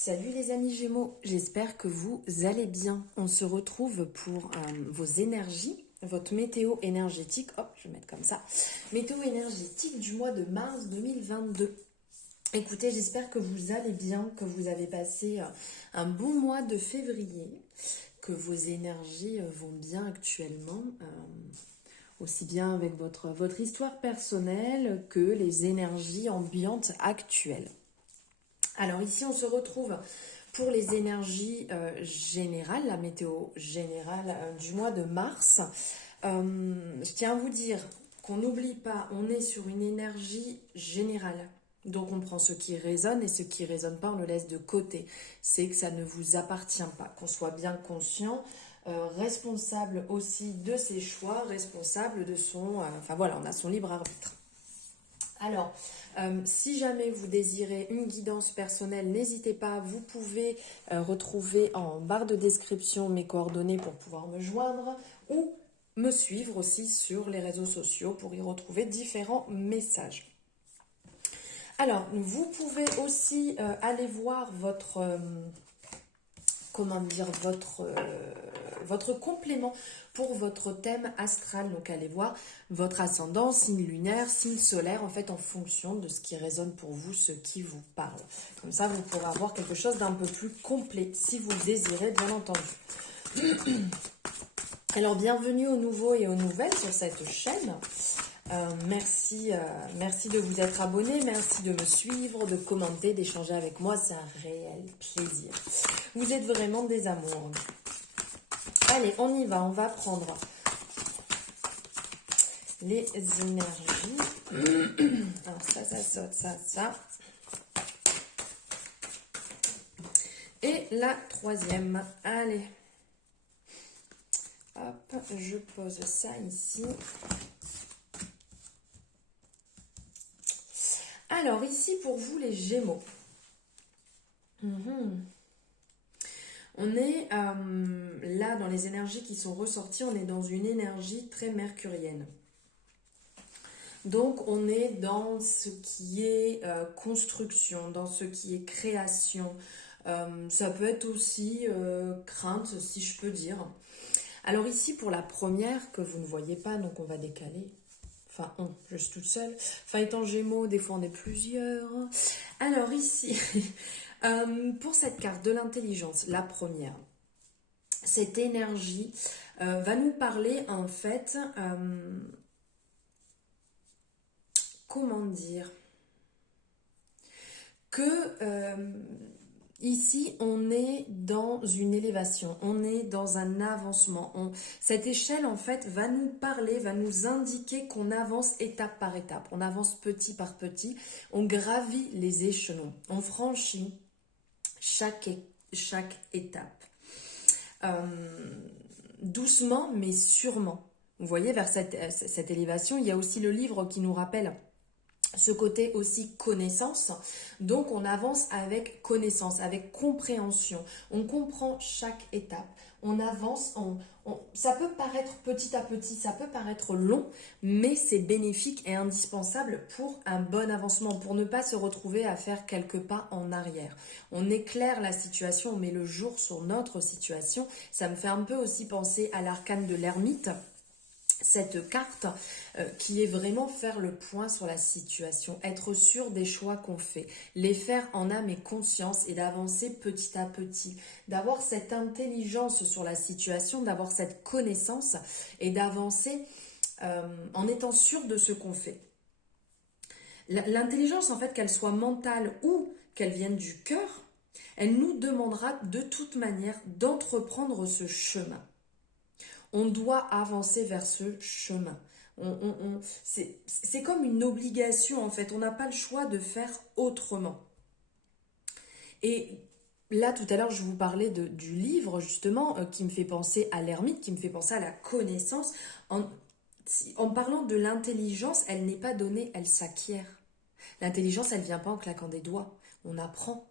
Salut les amis Gémeaux, j'espère que vous allez bien. On se retrouve pour vos énergies, votre météo énergétique. Hop, je vais mettre comme ça. Météo énergétique du mois de mars 2022. Écoutez, j'espère que vous allez bien, que vous avez passé un bon mois de février, que vos énergies vont bien actuellement, aussi bien avec votre histoire personnelle que les énergies ambiantes actuelles. Alors ici, on se retrouve pour les énergies générales, la météo générale du mois de mars. Je tiens à vous dire qu'on n'oublie pas, on est sur une énergie générale. Donc on prend ce qui résonne et ce qui ne résonne pas, on le laisse de côté. C'est que ça ne vous appartient pas, qu'on soit bien conscient, responsable aussi de ses choix, responsable de son... enfin voilà, on a son libre arbitre. Alors, si jamais vous désirez une guidance personnelle, n'hésitez pas, vous pouvez retrouver en barre de description mes coordonnées pour pouvoir me joindre ou me suivre aussi sur les réseaux sociaux pour y retrouver différents messages. Alors, vous pouvez aussi aller voir votre complément pour votre thème astral. Donc allez voir votre ascendant, signe lunaire, signe solaire, en fait en fonction de ce qui résonne pour vous, ce qui vous parle. Comme ça, vous pourrez avoir quelque chose d'un peu plus complet, si vous le désirez, bien entendu. Alors, bienvenue aux nouveaux et aux nouvelles sur cette chaîne. Merci de vous être abonné, merci de me suivre, de commenter, d'échanger avec moi, c'est un réel plaisir. Vous êtes vraiment des amours. Allez, on y va, on va prendre les énergies. Alors ça saute, ça. Et la troisième, allez. Hop, je pose ça ici. Alors ici pour vous les Gémeaux. On est là dans les énergies qui sont ressorties, on est dans une énergie très mercurienne. Donc on est dans ce qui est construction, dans ce qui est création. Ça peut être aussi crainte, si je peux dire. Alors ici pour la première que vous ne voyez pas, donc on va décaler. Enfin, je suis toute seule. Enfin, étant Gémeaux, des fois on est plusieurs. Alors ici, pour cette carte de l'intelligence, la première, cette énergie va nous parler en fait, comment dire, que ici on est dans une élévation, on est dans un avancement. Cette échelle en fait va nous parler, va nous indiquer qu'on avance étape par étape, on avance petit par petit, on gravit les échelons, on franchit chaque étape. Doucement mais sûrement. Vous voyez, vers cette élévation, il y a aussi le livre qui nous rappelle ce côté aussi connaissance. Donc on avance avec connaissance, avec compréhension. On comprend chaque étape. On avance, ça peut paraître petit à petit, ça peut paraître long, mais c'est bénéfique et indispensable pour un bon avancement, pour ne pas se retrouver à faire quelques pas en arrière. On éclaire la situation, on met le jour sur notre situation. Ça me fait un peu aussi penser à l'arcane de l'ermite. Cette carte qui est vraiment faire le point sur la situation, être sûr des choix qu'on fait, les faire en âme et conscience et d'avancer petit à petit, d'avoir cette intelligence sur la situation, d'avoir cette connaissance et d'avancer en étant sûr de ce qu'on fait. L'intelligence, en fait, qu'elle soit mentale ou qu'elle vienne du cœur, elle nous demandera de toute manière d'entreprendre ce chemin. On doit avancer vers ce chemin. C'est comme une obligation en fait. On n'a pas le choix de faire autrement. Et là, tout à l'heure, je vous parlais du livre justement qui me fait penser à l'ermite, qui me fait penser à la connaissance. En parlant de l'intelligence, elle n'est pas donnée, elle s'acquiert. L'intelligence, elle ne vient pas en claquant des doigts. On apprend.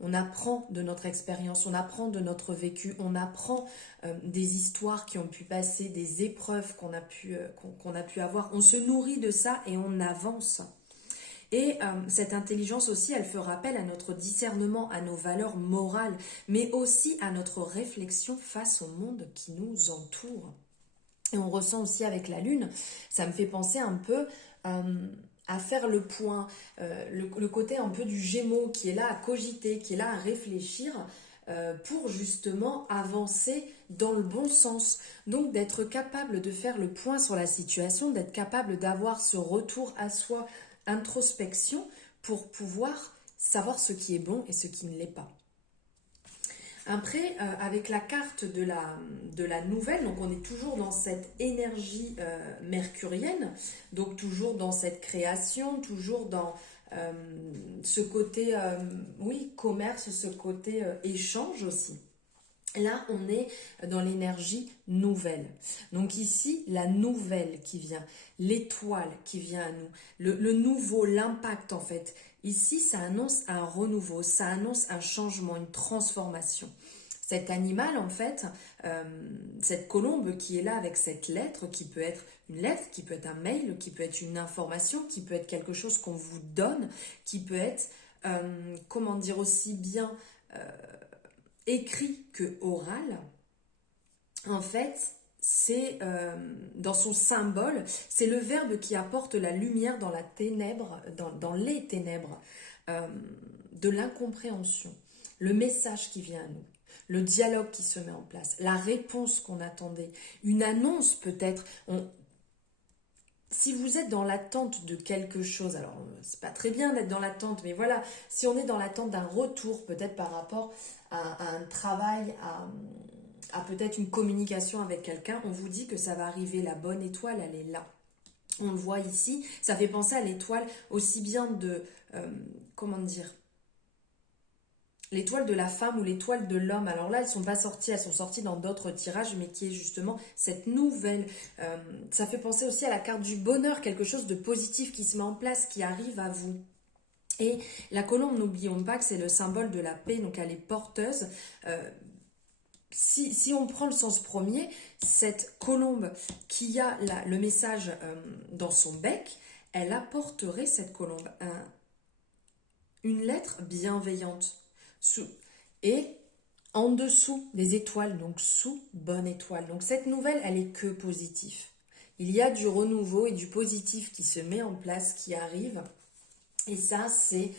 On apprend de notre expérience, on apprend de notre vécu, on apprend des histoires qui ont pu passer, des épreuves qu'on a pu avoir. On se nourrit de ça et on avance. Et cette intelligence aussi, elle fait appel à notre discernement, à nos valeurs morales, mais aussi à notre réflexion face au monde qui nous entoure. Et on ressent aussi avec la lune, ça me fait penser un peu à faire le point, le côté un peu du Gémeaux qui est là à cogiter, qui est là à réfléchir pour justement avancer dans le bon sens. Donc d'être capable de faire le point sur la situation, d'être capable d'avoir ce retour à soi, introspection, pour pouvoir savoir ce qui est bon et ce qui ne l'est pas. Après, avec la carte de la nouvelle, donc on est toujours dans cette énergie mercurienne, donc toujours dans cette création, toujours dans ce côté, oui, commerce, ce côté échange aussi. Là, on est dans l'énergie nouvelle. Donc ici, la nouvelle qui vient, l'étoile qui vient à nous, le nouveau, l'impact en fait. Ici, ça annonce un renouveau, ça annonce un changement, une transformation. Cet animal, en fait, cette colombe qui est là avec cette lettre, qui peut être une lettre, qui peut être un mail, qui peut être une information, qui peut être quelque chose qu'on vous donne, qui peut être, comment dire, aussi bien écrit que oral, en fait, c'est dans son symbole, c'est le verbe qui apporte la lumière dans la ténèbre, dans les ténèbres de l'incompréhension, le message qui vient à nous, le dialogue qui se met en place, la réponse qu'on attendait, une annonce peut-être. Si vous êtes dans l'attente de quelque chose, alors c'est pas très bien d'être dans l'attente, mais voilà, si on est dans l'attente d'un retour, peut-être par rapport à un travail, à peut-être une communication avec quelqu'un, on vous dit que ça va arriver, la bonne étoile, elle est là. On le voit ici, ça fait penser à l'étoile aussi bien de, comment dire, l'étoile de la femme ou l'étoile de l'homme. Alors là, elles sont pas sorties, elles sont sorties dans d'autres tirages, mais qui est justement cette nouvelle. Ça fait penser aussi à la carte du bonheur, quelque chose de positif qui se met en place, qui arrive à vous. Et la colombe, n'oublions pas que c'est le symbole de la paix, donc elle est porteuse. Si on prend le sens premier, cette colombe qui a le message dans son bec, elle apporterait, cette colombe, une lettre bienveillante. Et en dessous des étoiles, donc sous bonne étoile. Donc cette nouvelle, elle est que positive. Il y a du renouveau et du positif qui se met en place, qui arrive. Et ça, c'est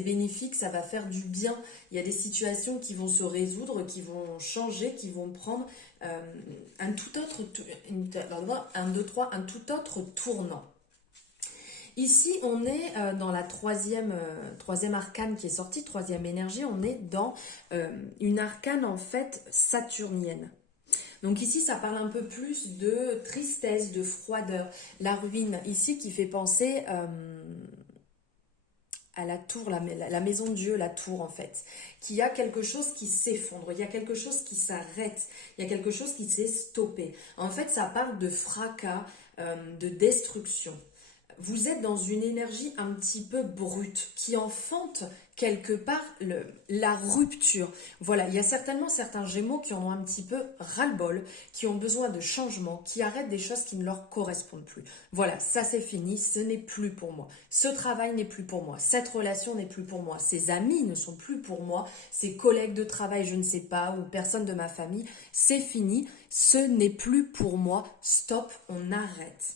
bénéfique, ça va faire du bien. Il y a des situations qui vont se résoudre, qui vont changer, qui vont prendre un tout autre tournant. Ici, on est dans la troisième arcane qui est sortie, troisième énergie, on est dans une arcane en fait saturnienne. Donc ici, ça parle un peu plus de tristesse, de froideur. La ruine ici qui fait penser à la tour, la maison de Dieu, la tour en fait. Qu'il y a quelque chose qui s'effondre, il y a quelque chose qui s'arrête, il y a quelque chose qui s'est stoppé. En fait, ça parle de fracas, de destruction. Vous êtes dans une énergie un petit peu brute qui enfante quelque part la rupture. Voilà, il y a certainement certains Gémeaux qui en ont un petit peu ras-le-bol, qui ont besoin de changement, qui arrêtent des choses qui ne leur correspondent plus. Voilà, ça c'est fini, ce n'est plus pour moi. Ce travail n'est plus pour moi, cette relation n'est plus pour moi, ces amis ne sont plus pour moi, ces collègues de travail, je ne sais pas, ou personne de ma famille, c'est fini, ce n'est plus pour moi, stop, on arrête.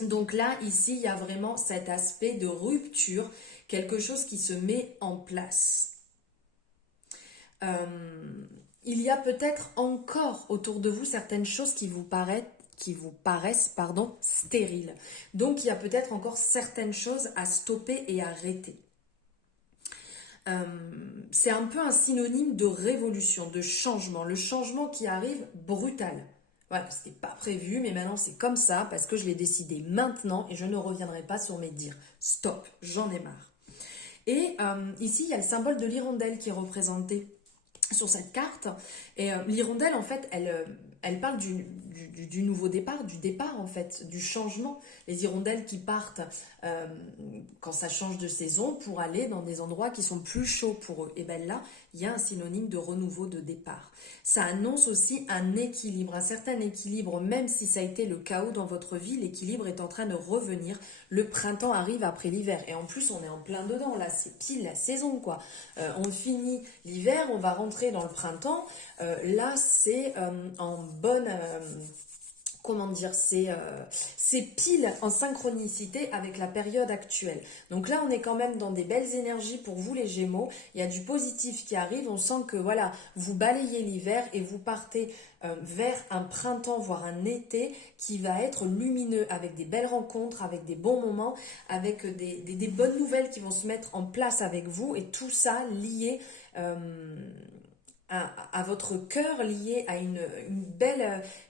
Donc là, ici, il y a vraiment cet aspect de rupture, quelque chose qui se met en place. Il y a peut-être encore autour de vous certaines choses qui vous paraissent stériles. Donc, il y a peut-être encore certaines choses à stopper et à arrêter. C'est un peu un synonyme de révolution, de changement. Le changement qui arrive brutal. Voilà, c'était pas prévu, mais maintenant c'est comme ça parce que je l'ai décidé maintenant et je ne reviendrai pas sur mes dires. Stop, j'en ai marre. Et ici, il y a le symbole de l'hirondelle qui est représenté. sur cette carte. Et l'hirondelle, en fait, elle parle du nouveau départ, du départ, en fait, du changement. Les hirondelles qui partent euh, quand ça change de saison pour aller dans des endroits qui sont plus chauds pour eux. Et bien là, il y a un synonyme de renouveau, de départ. Ça annonce aussi un équilibre, un certain équilibre, même si ça a été le chaos dans votre vie, l'équilibre est en train de revenir. Le printemps arrive après l'hiver. Et en plus, on est en plein dedans, là, c'est pile la saison, quoi. On finit l'hiver, on va rentrer dans le printemps. Là, c'est en bonne... comment dire, c'est pile en synchronicité avec la période actuelle. Donc là, on est quand même dans des belles énergies pour vous les Gémeaux. Il y a du positif qui arrive. On sent que voilà, vous balayez l'hiver et vous partez vers un printemps, voire un été qui va être lumineux avec des belles rencontres, avec des bons moments, avec des bonnes nouvelles qui vont se mettre en place avec vous et tout ça lié à votre cœur, lié à une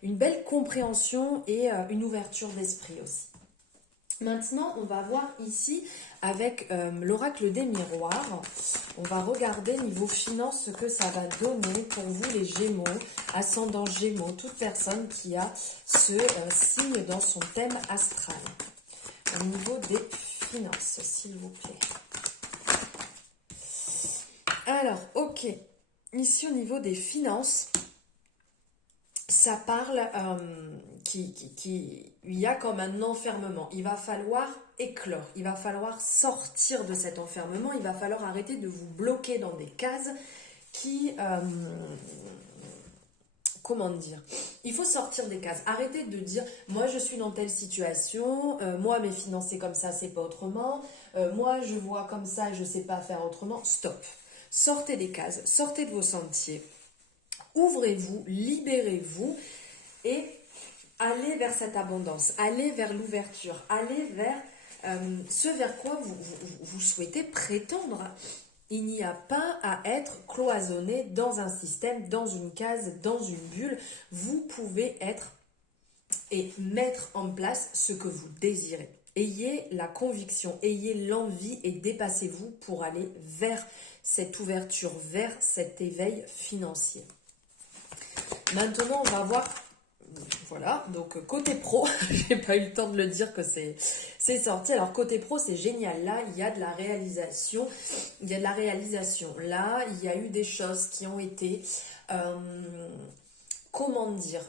belle compréhension et une ouverture d'esprit aussi. Maintenant, on va voir ici avec l'oracle des miroirs. On va regarder niveau finance ce que ça va donner pour vous les Gémeaux, ascendant Gémeaux, toute personne qui a ce signe dans son thème astral. Au niveau des finances, s'il vous plaît. Alors, ok. Ici, au niveau des finances, ça parle il y a comme un enfermement. Il va falloir éclore, il va falloir sortir de cet enfermement, il va falloir arrêter de vous bloquer dans des cases qui... comment dire? Il faut sortir des cases. Arrêtez de dire, moi je suis dans telle situation, moi mes finances c'est comme ça, c'est pas autrement, moi je vois comme ça et je sais pas faire autrement. Stop. Sortez des cases, sortez de vos sentiers, ouvrez-vous, libérez-vous et allez vers cette abondance, allez vers l'ouverture, allez vers ce vers quoi vous souhaitez prétendre. Il n'y a pas à être cloisonné dans un système, dans une case, dans une bulle. Vous pouvez être et mettre en place ce que vous désirez. Ayez la conviction, ayez l'envie et dépassez-vous pour aller vers cette ouverture, vers cet éveil financier. Maintenant, on va voir, voilà, donc côté pro, j'ai pas eu le temps de le dire que c'est sorti. Alors côté pro, c'est génial. Là, il y a de la réalisation. Il y a de la réalisation. Là, il y a eu des choses qui ont été... comment dire,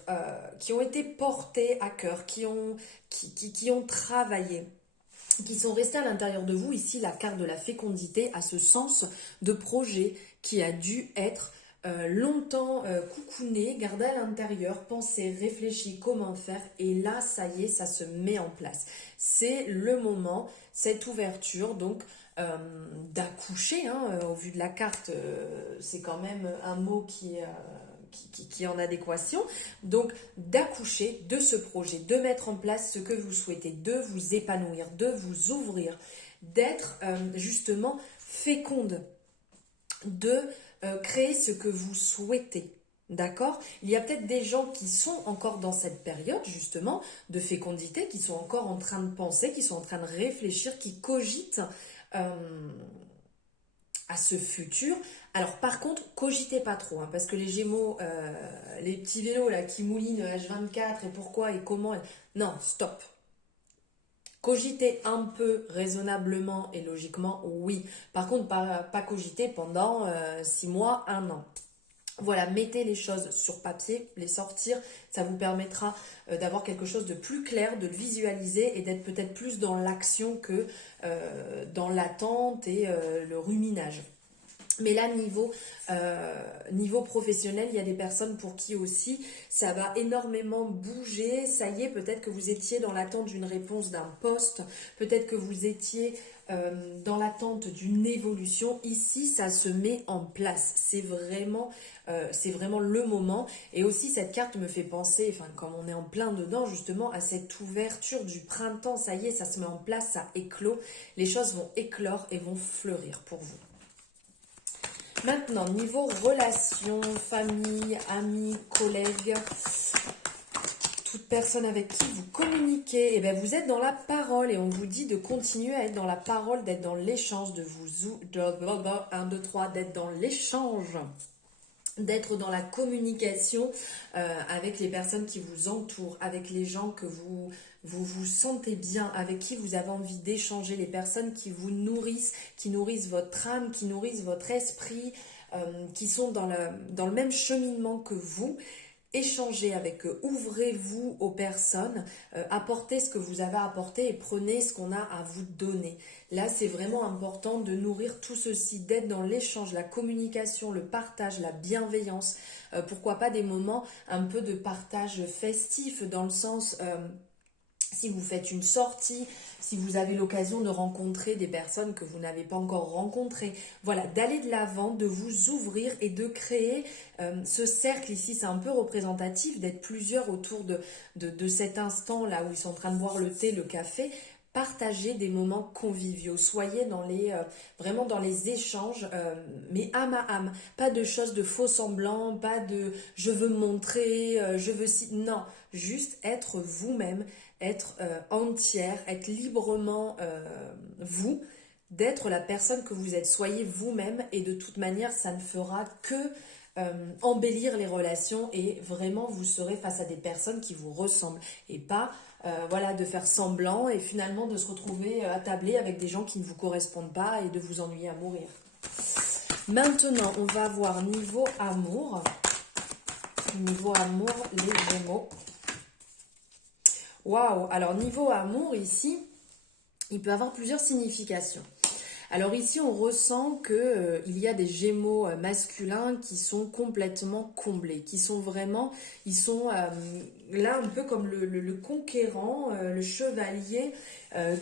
qui ont été portées à cœur, qui ont travaillé, qui sont restés à l'intérieur de vous. Ici, la carte de la fécondité a ce sens de projet qui a dû être longtemps coucouné, gardé à l'intérieur, pensé, réfléchi comment faire. Et là, ça y est, ça se met en place. C'est le moment, cette ouverture, donc d'accoucher. Au vu de la carte, c'est quand même un mot qui est en adéquation, donc d'accoucher de ce projet, de mettre en place ce que vous souhaitez, de vous épanouir, de vous ouvrir, d'être justement féconde, de créer ce que vous souhaitez. D'accord? Il y a peut-être des gens qui sont encore dans cette période justement de fécondité, qui sont encore en train de penser, qui sont en train de réfléchir, qui cogitent à ce futur. Alors par contre, cogitez pas trop, parce que les Gémeaux, les petits vélos là qui moulinent H24 et pourquoi et comment, non, stop. Cogiter un peu raisonnablement et logiquement, oui. Par contre, pas cogiter pendant 6 mois, 1 an. Voilà, mettez les choses sur papier, les sortir, ça vous permettra d'avoir quelque chose de plus clair, de le visualiser et d'être peut-être plus dans l'action que dans l'attente et le ruminage. Mais là, niveau professionnel, il y a des personnes pour qui aussi ça va énormément bouger. Ça y est, peut-être que vous étiez dans l'attente d'une réponse d'un poste, peut-être que vous étiez dans l'attente d'une évolution. Ici, ça se met en place. C'est vraiment le moment. Et aussi, cette carte me fait penser, comme on est en plein dedans, justement, à cette ouverture du printemps. Ça y est, ça se met en place, ça éclot. Les choses vont éclore et vont fleurir pour vous. Maintenant, niveau relations, famille, amis, collègues, toute personne avec qui vous communiquez, et bien vous êtes dans la parole et on vous dit de continuer à être dans la parole, d'être dans l'échange, de vous... 1, 2, 3, d'être dans l'échange. d'être dans la communication avec les personnes qui vous entourent, avec les gens que vous sentez bien, avec qui vous avez envie d'échanger, les personnes qui vous nourrissent, qui nourrissent votre âme, qui nourrissent votre esprit, qui sont dans le même cheminement que vous. Échangez avec eux, ouvrez-vous aux personnes, apportez ce que vous avez à apporter et prenez ce qu'on a à vous donner. Là, c'est vraiment important de nourrir tout ceci, d'être dans l'échange, la communication, le partage, la bienveillance. Pourquoi pas des moments un peu de partage festif dans le sens... si vous faites une sortie, si vous avez l'occasion de rencontrer des personnes que vous n'avez pas encore rencontrées, voilà, d'aller de l'avant, de vous ouvrir et de créer ce cercle ici, c'est un peu représentatif d'être plusieurs autour de cet instant-là où ils sont en train de boire le thé, le café. Partagez des moments conviviaux, soyez vraiment dans les échanges, mais âme à âme, pas de choses de faux semblants, pas de je veux me montrer, non, juste être vous-même, être entière, être librement vous, d'être la personne que vous êtes, soyez vous-même et de toute manière ça ne fera que embellir les relations et vraiment vous serez face à des personnes qui vous ressemblent et pas voilà, de faire semblant et finalement de se retrouver attablé avec des gens qui ne vous correspondent pas et de vous ennuyer à mourir. Maintenant, on va voir niveau amour. Niveau amour, les Gémeaux. Waouh! Alors, niveau amour, ici, il peut avoir plusieurs significations. Alors ici, on ressent qu'il y a des Gémeaux masculins qui sont complètement comblés, qui sont vraiment, ils sont là un peu comme le conquérant, le chevalier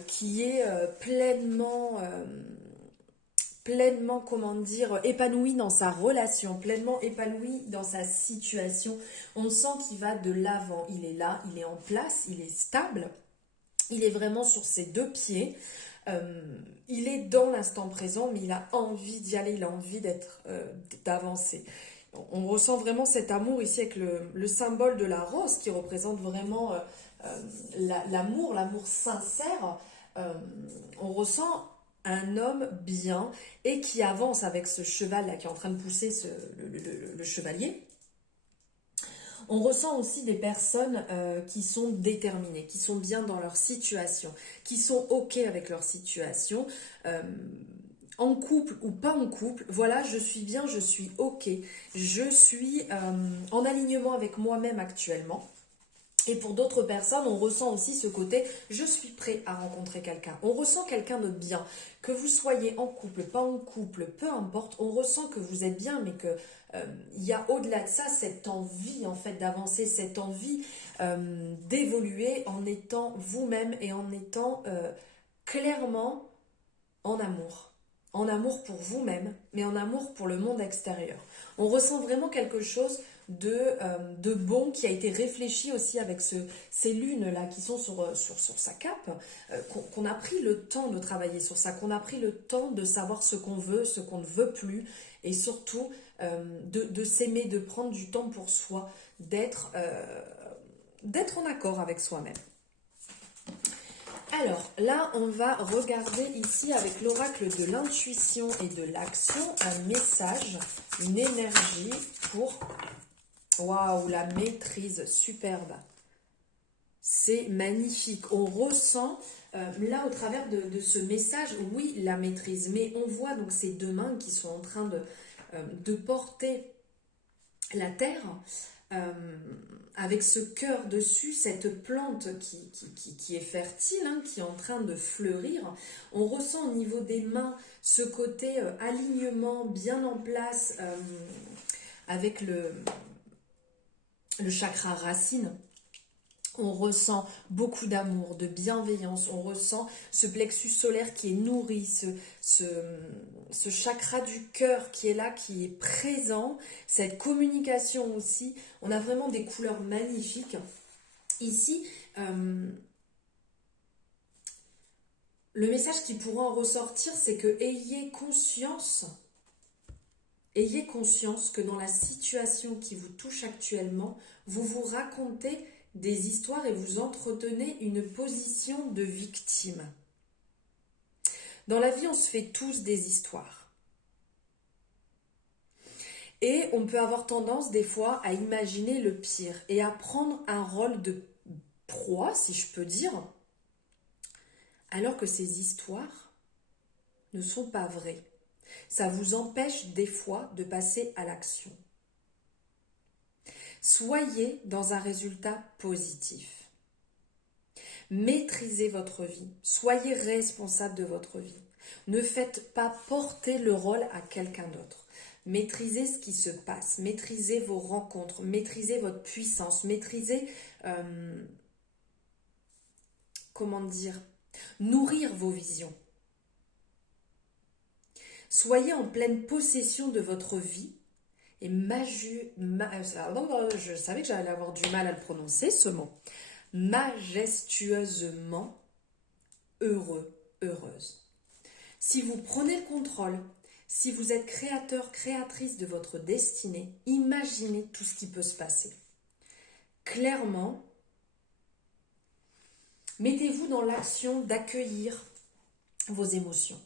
qui est pleinement, comment dire, épanoui dans sa relation, pleinement épanoui dans sa situation. On sent qu'il va de l'avant, il est là, il est en place, il est stable, il est vraiment sur ses deux pieds. Il est dans l'instant présent, mais il a envie d'y aller, il a envie d'avancer. On ressent vraiment cet amour ici avec le symbole de la rose qui représente vraiment l'amour sincère. On ressent un homme bien et qui avance avec ce cheval là qui est en train de pousser le chevalier. On ressent aussi des personnes qui sont déterminées, qui sont bien dans leur situation, qui sont OK avec leur situation, en couple ou pas en couple. Voilà, je suis bien, je suis OK, je suis en alignement avec moi-même actuellement. Et pour d'autres personnes, on ressent aussi ce côté « je suis prêt à rencontrer quelqu'un ». On ressent quelqu'un de bien. Que vous soyez en couple, pas en couple, peu importe, on ressent que vous êtes bien, mais que il y a au-delà de ça cette envie en fait d'avancer, cette envie d'évoluer en étant vous-même et en étant clairement en amour. En amour pour vous-même, mais en amour pour le monde extérieur. On ressent vraiment quelque chose de bon qui a été réfléchi aussi avec ces lunes-là qui sont sur sa cape, qu'on a pris le temps de travailler sur ça, qu'on a pris le temps de savoir ce qu'on veut, ce qu'on ne veut plus, et surtout de s'aimer, de prendre du temps pour soi, d'être en accord avec soi-même. Alors là, on va regarder ici avec l'oracle de l'intuition et de l'action un message, une énergie pour... Waouh, la maîtrise, superbe. C'est magnifique. On ressent là au travers de ce message, oui, la maîtrise. Mais on voit donc ces deux mains qui sont en train de porter la terre avec ce cœur dessus, cette plante qui est fertile, hein, qui est en train de fleurir. On ressent au niveau des mains ce côté alignement bien en place avec le chakra racine. On ressent beaucoup d'amour, de bienveillance, on ressent ce plexus solaire qui est nourri, ce chakra du cœur qui est là, qui est présent, cette communication aussi. On a vraiment des couleurs magnifiques. Ici, le message qui pourra en ressortir, c'est que ayez conscience que dans la situation qui vous touche actuellement, vous vous racontez des histoires et vous entretenez une position de victime. Dans la vie, on se fait tous des histoires. Et on peut avoir tendance des fois à imaginer le pire et à prendre un rôle de proie, si je peux dire, alors que ces histoires ne sont pas vraies. Ça vous empêche des fois de passer à l'action. Soyez dans un résultat positif. Maîtrisez votre vie. Soyez responsable de votre vie. Ne faites pas porter le rôle à quelqu'un d'autre. Maîtrisez ce qui se passe. Maîtrisez vos rencontres. Maîtrisez votre puissance. Maîtrisez, nourrir vos visions. Soyez en pleine possession de votre vie et je savais que j'allais avoir du mal à le prononcer, ce mot. Majestueusement heureux, heureuse. Si vous prenez le contrôle, si vous êtes créateur, créatrice de votre destinée, imaginez tout ce qui peut se passer. Clairement, mettez-vous dans l'action d'accueillir vos émotions.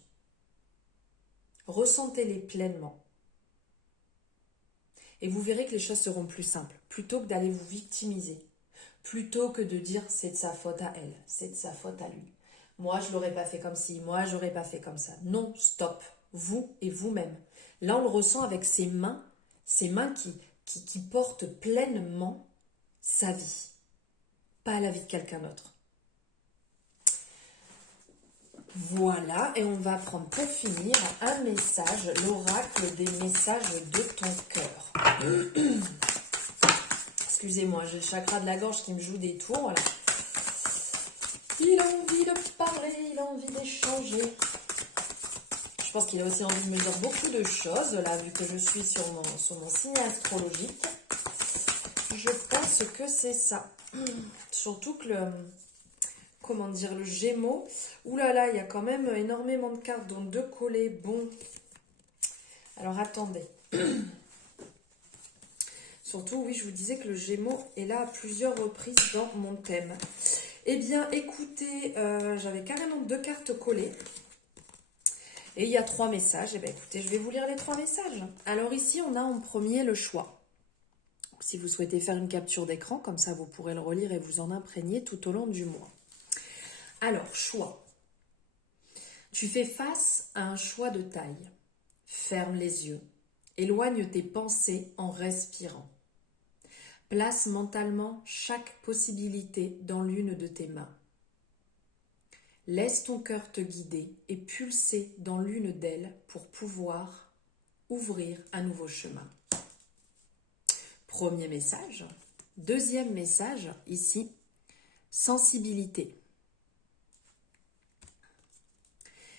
Ressentez-les pleinement. Et vous verrez que les choses seront plus simples. Plutôt que d'aller vous victimiser. Plutôt que de dire c'est de sa faute à elle, c'est de sa faute à lui. Moi, je ne l'aurais pas fait comme ci, moi, je n'aurais pas fait comme ça. Non, stop. Vous et vous-même. Là, on le ressent avec ses mains qui portent pleinement sa vie. Pas la vie de quelqu'un d'autre. Voilà, et on va prendre pour finir un message, l'oracle des messages de ton cœur. Excusez-moi, j'ai le chakra de la gorge qui me joue des tours. Voilà. Il a envie de parler, il a envie d'échanger. Je pense qu'il a aussi envie de me dire beaucoup de choses, là, vu que je suis sur mon signe astrologique. Je pense que c'est ça. Surtout que le Gémeaux. Ouh là là, il y a quand même énormément de cartes, dont 2 collées. Bon. Alors, attendez. Surtout, oui, je vous disais que le Gémeaux est là à plusieurs reprises dans mon thème. Eh bien, écoutez, j'avais carrément 2 cartes collées. Et il y a 3 messages. Eh bien, écoutez, je vais vous lire les 3 messages. Alors ici, on a en premier le choix. Donc, si vous souhaitez faire une capture d'écran, comme ça, vous pourrez le relire et vous en imprégner tout au long du mois. Alors, choix. Tu fais face à un choix de taille. Ferme les yeux. Éloigne tes pensées en respirant. Place mentalement chaque possibilité dans l'une de tes mains. Laisse ton cœur te guider et pulser dans l'une d'elles pour pouvoir ouvrir un nouveau chemin. Premier message. Deuxième message, ici, sensibilité.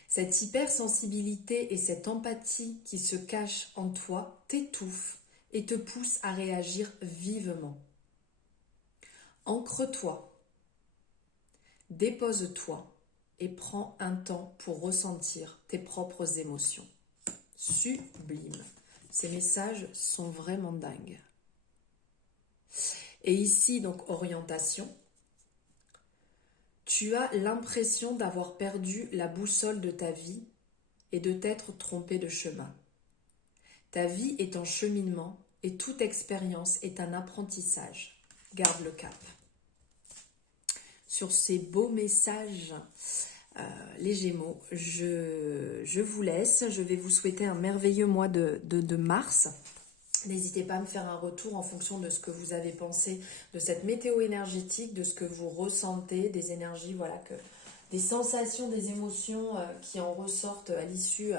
Cette hypersensibilité et cette empathie qui se cachent en toi t'étouffent et te poussent à réagir vivement. Ancre-toi, dépose-toi et prends un temps pour ressentir tes propres émotions. Sublime. Ces messages sont vraiment dingues. Et ici, donc, orientation. Tu as l'impression d'avoir perdu la boussole de ta vie et de t'être trompé de chemin. Ta vie est en cheminement et toute expérience est un apprentissage. Garde le cap. Sur ces beaux messages, les Gémeaux, je vous laisse. Je vais vous souhaiter un merveilleux mois de mars. N'hésitez pas à me faire un retour en fonction de ce que vous avez pensé de cette météo énergétique, de ce que vous ressentez, des énergies, voilà, des sensations, des émotions qui en ressortent à l'issue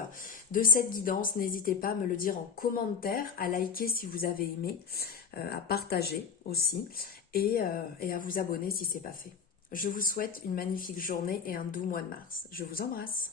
de cette guidance. N'hésitez pas à me le dire en commentaire, à liker si vous avez aimé, à partager aussi et à vous abonner si ce n'est pas fait. Je vous souhaite une magnifique journée et un doux mois de mars. Je vous embrasse.